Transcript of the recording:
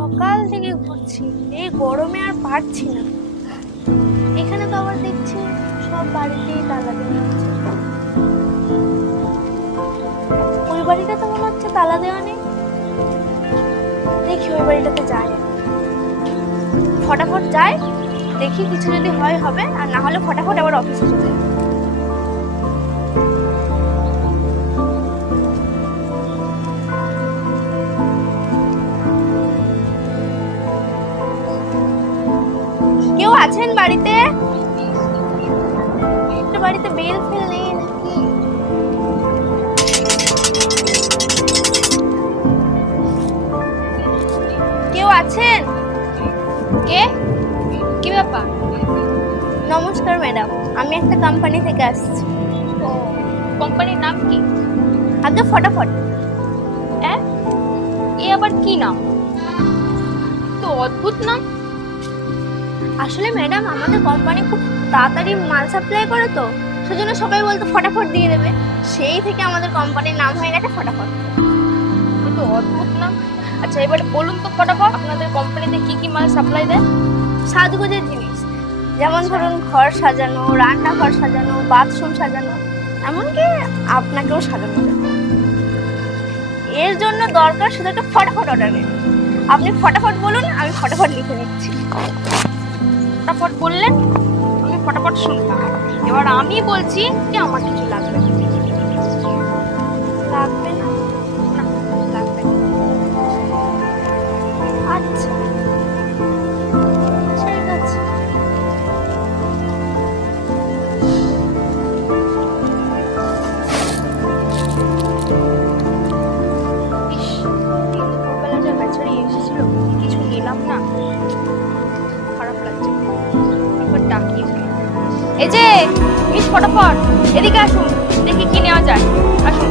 সকাল থেকে ঘুরছি। এই গরমে আর পারছি না। এখানে তো আবার দেখছি সব বাড়িতেই তালা দেওয়া ওই বাড়িটা তো মনে হচ্ছে তালা দেওয়া নেই। দেখি ওই বাড়িটাতে যাই ফটাফট যায়, দেখি কিছু যদি হয়, হবে। আর না হলে ফটাফট আবার অফিসে চলে যাই। কেউ আছেন বাড়িতে? একটু বাড়িতে বেল ফেল নেই নাকি? কেউ আছেন? কে? কি ব্যাপার? নমস্কার ম্যাডাম। আমি একটা কোম্পানি থেকে আসছি। ও কোম্পানির নাম কি? আগে ফটাফট। হ্যাঁ এ আবার কি নাম? তো অদ্ভুত নাম। আসলে ম্যাডাম আমাদের কোম্পানি খুব তাড়াতাড়ি মাল সাপ্লাই করে তো সেজন্য সবাই বলতো ফটাফট দিয়ে দেবে। সেই থেকে আমাদের কোম্পানির নাম হয়ে গেছে ফটাফট। এ তো অদ্ভুত নাম আচ্ছা এবার বলুন তো ফটাফট আপনাদের কোম্পানিতে কি কি মাল সাপ্লাই দেয়? সাজগোজের জিনিস। যেমন ধরুন ঘর সাজানো রান্নাঘর সাজানো বাথরুম সাজানো এমনকি আপনাকেও সাজানো এর জন্য দরকার শুধু একটা ফটাফট অর্ডার আপনি ফটাফট বলুন আমি ফটাফট লিখে নিচ্ছি। ফটাফট বললেন আমি ফটাফট শুনলাম এবার আমি বলছি যে আমার কিছু লাগবে লাগবে না? লাগবে আচ্ছা। কিছু নিলাম না। এই যে মিস ফটাফট এদিকে আসুন দেখি কি নেওয়া যায়। আসুন।